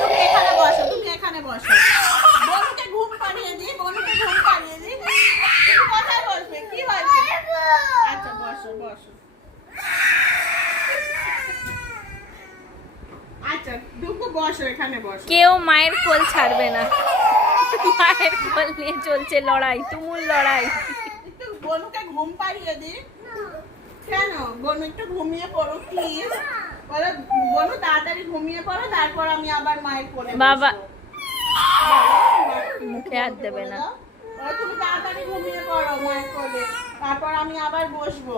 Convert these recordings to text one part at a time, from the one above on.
তুমি এখানে বসো, তুমি এখানে বসো। বনুকে ঘুম পাড়িয়ে দিই, বনুকে ঘুম পাড়িয়ে দিই। তুমি কোথায় বসবে? কি হয়েছে? আচ্ছা বসো বসো। আচ্ছা ডুগু বসো, এখানে বসো। কেউ মায়ের কোল ছাড়বে না, মায়ের কোল নিয়ে চলছে লড়াই, তুমুল লড়াই। একটু বনুকে ঘুম পাড়িয়ে দিই। কেন? বনু একটু ঘুমিয়ে পড়ো প্লিজ। বলো বনু তাড়াতাড়ি ঘুমিয়ে পড়ো, তারপর আমি আবার মায়ের কোলে বাবা বসবো। মুখে হাত দেবে না। বলো, তুমি তাড়াতাড়ি ঘুমিয়ে পড়ো মায়ের কোলে, তারপর আমি আবার বসবো।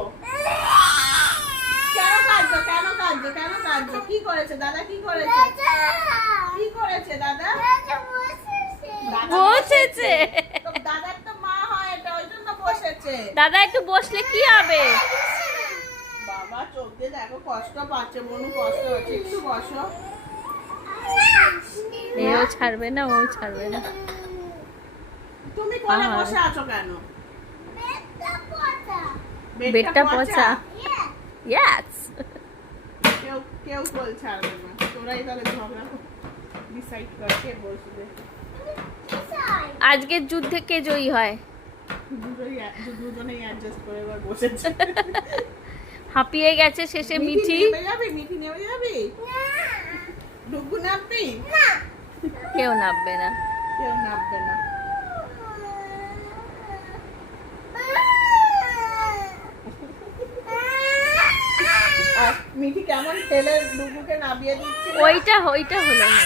কেন কাঁদছো? কেন কাঁদছো? কেন কাঁদছো? কি করেছে দাদা? কি করেছে? কি করেছে দাদা? দাদা বসেছে। তো দাদার তো মা হয় এটা, ওই জন্য বসেছে। দাদা একটু বসলে কি হবে? বাবা চোখ দিয়ে দেখো কষ্ট পাচ্ছে, বনু কষ্ট হচ্ছে, একটু বসো। এও ছাড়বে না, ও ছাড়বে না। তুমি কোলে আহা। বসে আছো কেন? বেডটা পচা। ইয়েস। কেউ কেউ কোল ছাড়বে না, তোরাই তাহলে ঝগড়া ডিসাইড কর কে বসবে। আজকের যুদ্ধে কে জয়ী হয়? দুজনেই অ্যাডজাস্ট করে এবার বসেছে। হাঁপিয়ে গেছে শেষে মিঠি। নেমে যাবি? মিঠি নেমে যাবি? ডুগু নামবি? কেউ নামবে না। কেউ নামবে না। আর মিঠি কেমন ঠেলে ডুগুকে নামিয়ে দিচ্ছে? ওইটা হলো না।